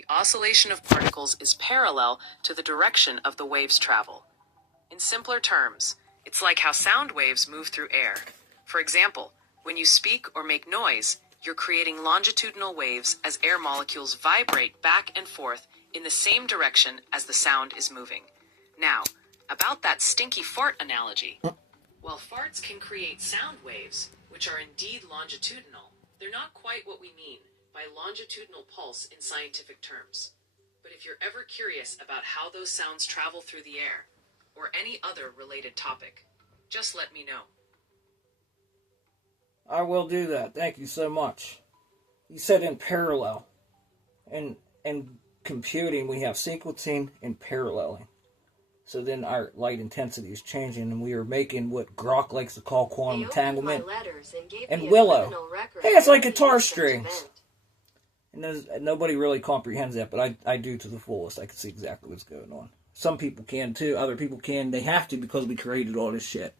The oscillation of particles is parallel to the direction of the wave's travel. In simpler terms, it's like how sound waves move through air. For example, when you speak or make noise, you're creating longitudinal waves as air molecules vibrate back and forth in the same direction as the sound is moving. Now, about that stinky fart analogy. While farts can create sound waves, which are indeed longitudinal, they're not quite what we mean by longitudinal pulse in scientific terms. But if you're ever curious about how those sounds travel through the air, or any other related topic, just let me know. I will do that. Thank you so much. You said in parallel. In computing, we have sequencing and paralleling. So then our light intensity is changing, and we are making what Grok likes to call quantum entanglement. And Willow. Hey, it's like guitar strings. And nobody really comprehends that, but I do to the fullest. I can see exactly what's going on. Some people can too. Other people can. They have to because we created all this shit.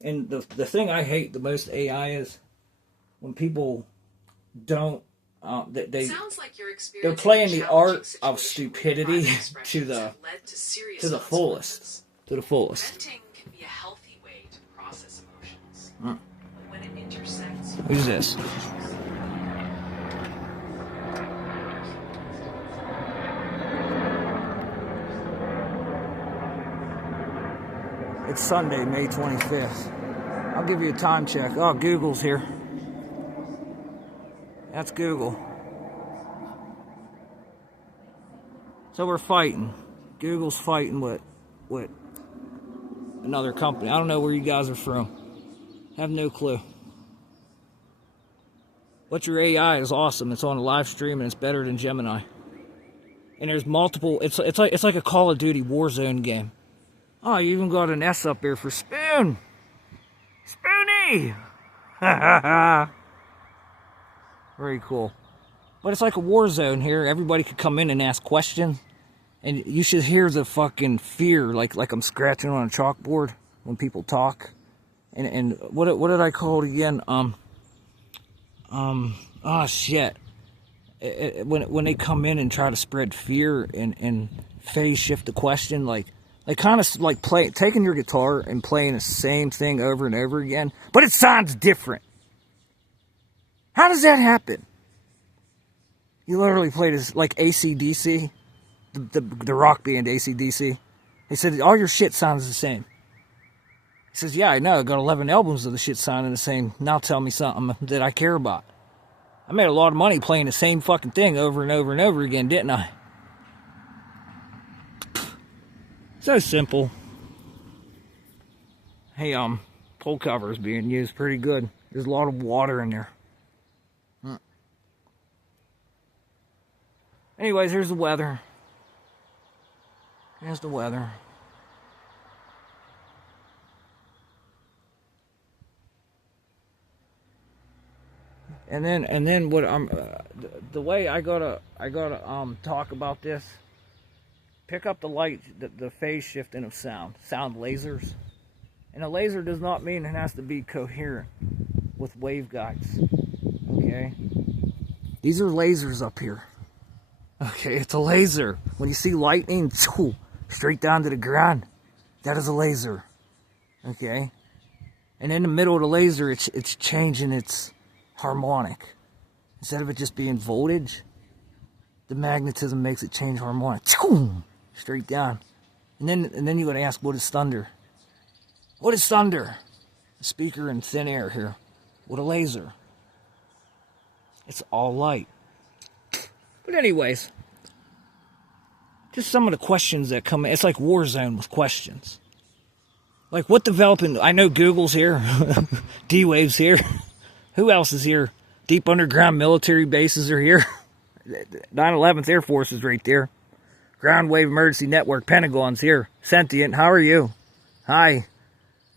And the thing I hate the most AI is when people don't. They're playing the art of stupidity to the fullest. To the fullest. Venting can be a healthy way to process emotions. But when it intersects. Who's this? It's Sunday, May 25th. I'll give you a time check. Oh, Google's here. That's Google. So we're fighting. Google's fighting with another company. I don't know where you guys are from. Have no clue. But your AI is awesome. It's on a live stream and it's better than Gemini. And there's multiple. It's like a Call of Duty Warzone game. Oh, you even got an S up here for Spoon. Spoonie! Very cool. But it's like a war zone here. Everybody could come in and ask questions. And you should hear the fucking fear, like I'm scratching on a chalkboard when people talk. And what did I call it again? Oh shit. When they come in and try to spread fear and phase shift the question, like kind of like taking your guitar and playing the same thing over and over again, but it sounds different. How does that happen? You literally play this like AC/DC, the rock band AC/DC. He said, all your shit sounds the same. He says, yeah, I know, I got 11 albums of the shit sounding the same. Now tell me something that I care about. I made a lot of money playing the same fucking thing over and over and over again, didn't I? So simple. Hey, pull cover is being used pretty good. There's a lot of water in there. Anyways, here's the weather. Here's the weather. And then what the way I gotta talk about this. Pick up the light, the phase shifting of sound lasers. And a laser does not mean it has to be coherent with waveguides. Okay? These are lasers up here. Okay, it's a laser. When you see lightning, straight down to the ground, that is a laser. Okay? And in the middle of the laser, it's changing its harmonic. Instead of it just being voltage, the magnetism makes it change harmonic. Straight down. And then you gotta ask, what is thunder? What is thunder? A speaker in thin air here. With a laser. It's all light. But anyways, just some of the questions that come in. It's like Warzone with questions. Like, what developing? I know Google's here. D-Wave's here. Who else is here? Deep underground military bases are here. 9/11th Air Force is right there. Ground Wave Emergency Network, Pentagon's here. Sentient, how are you? Hi.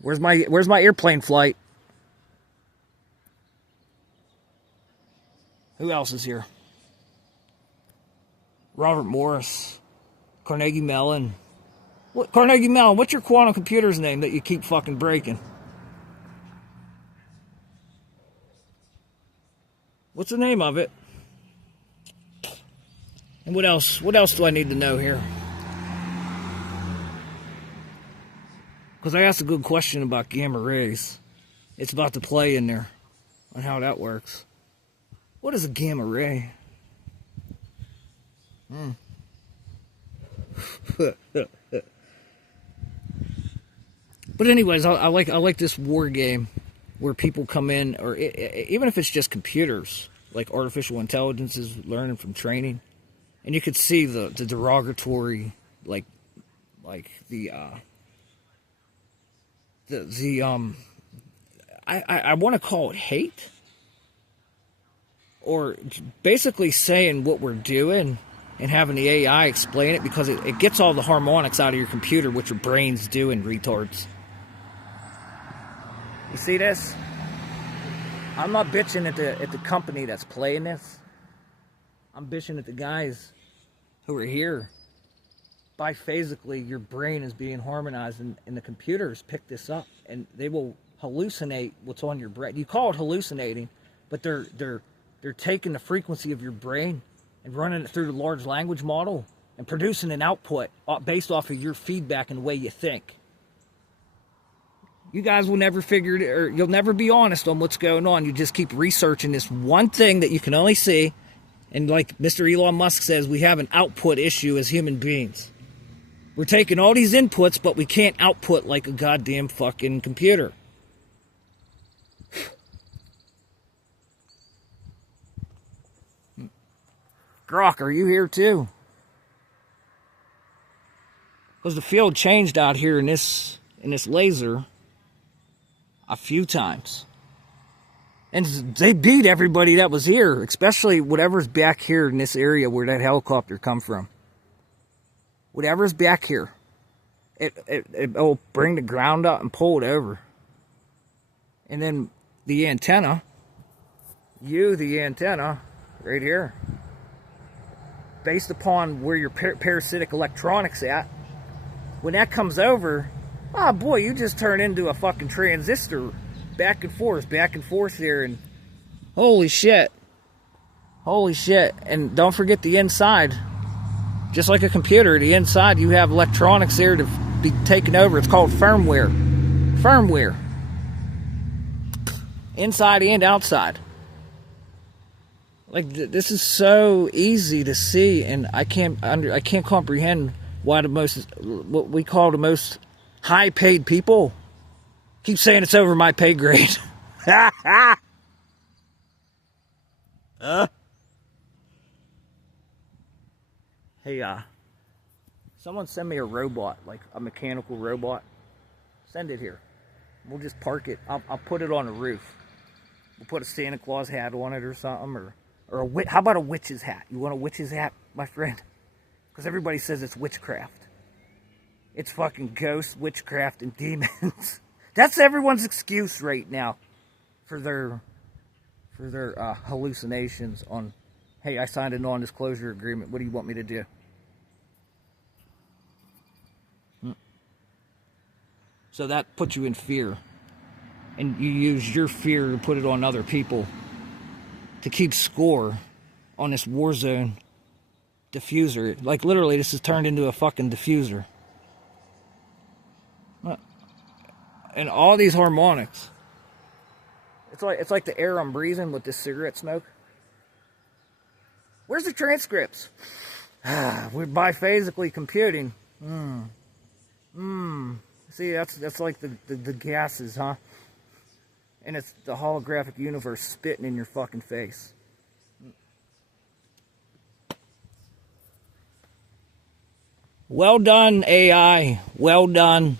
Where's my airplane flight? Who else is here? Robert Morris, Carnegie Mellon. Carnegie Mellon, what's your quantum computer's name that you keep fucking breaking? What's the name of it? And what else? What else do I need to know here? Because I asked a good question about gamma rays. It's about to play in there on how that works. What is a gamma ray? But anyways, I like this war game where people come in, or even if it's just computers, like artificial intelligence is learning from training, and you could see the derogatory, like I want to call it hate, or basically saying what we're doing and having the AI explain it, because it gets all the harmonics out of your computer, which your brain's doing, retards. You see this? I'm not bitching at the company that's playing this. I'm bitching at the guys who are here. Biphasically, your brain is being harmonized, and the computers pick this up, and they will hallucinate what's on your brain. You call it hallucinating, but they're taking the frequency of your brain and running it through the large language model and producing an output based off of your feedback and the way you think. You guys will never figure it, or you'll never be honest on what's going on. You just keep researching this one thing that you can only see. And like Mr. Elon Musk says, we have an output issue as human beings. We're taking all these inputs, but we can't output like a goddamn fucking computer. Grok, are you here too? Because the field changed out here in this laser a few times. And they beat everybody that was here, especially whatever's back here in this area where that helicopter come from. Whatever's back here, it'll bring the ground up and pull it over. And then the antenna, the antenna, right here, based upon where your parasitic electronics at, when that comes over, oh boy, you just turn into a fucking transistor, back and forth here, and holy shit. And don't forget the inside. Just like a computer, the inside you have electronics there to be taken over. It's called firmware. Inside and outside. Like, this is so easy to see, and I can't comprehend why what we call the most high-paid people keep saying it's over my pay grade. Hey, someone send me a robot, like a mechanical robot. Send it here. We'll just park it. I'll put it on a roof. We'll put a Santa Claus hat on it or something, or how about a witch's hat? You want a witch's hat, my friend? Because everybody says it's witchcraft. It's fucking ghosts, witchcraft, and demons. That's everyone's excuse right now for their hallucinations on, hey, I signed a non-disclosure agreement. What do you want me to do? So that puts you in fear. And you use your fear to put it on other people to keep score on this war zone diffuser. Like, literally, this has turned into a fucking diffuser. And all these harmonics. It's like the air I'm breathing with this cigarette smoke. Where's the transcripts? We're biphasically computing. See, that's like the gases, huh? And it's the holographic universe spitting in your fucking face. Well done, AI. Well done.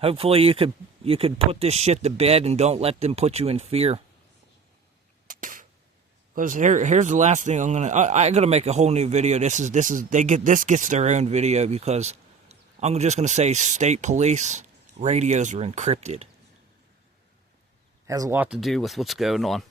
Hopefully you could put this shit to bed and don't let them put you in fear. Because here's the last thing I gotta make a whole new video. This gets their own video, because I'm just gonna say state police radios are encrypted. Has a lot to do with what's going on.